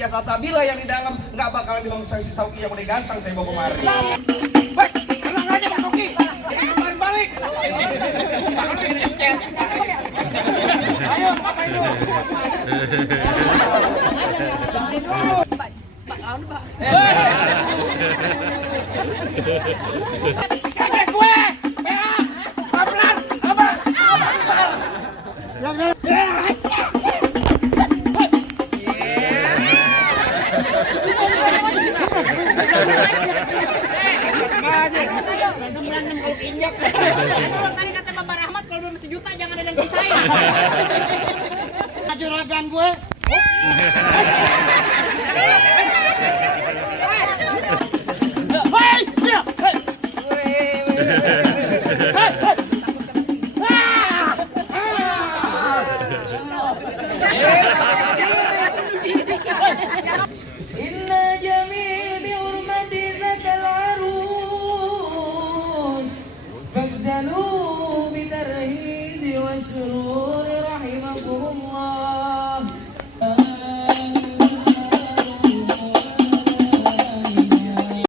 Ya Salsabila yang di dalam nggak bakalan bilang si Sauki yang udah ganteng saya bawa kemari. Bos, tenang aja Pak Koki. Jangan balik. Ayo, apa itu? Kaget gue. Merah. Pelan. Apa? Berantem kalau keinjak. Kalau tadi kata Bapak Rahmat kalau belum sejuta jangan ada yang di saya. Juragan gue.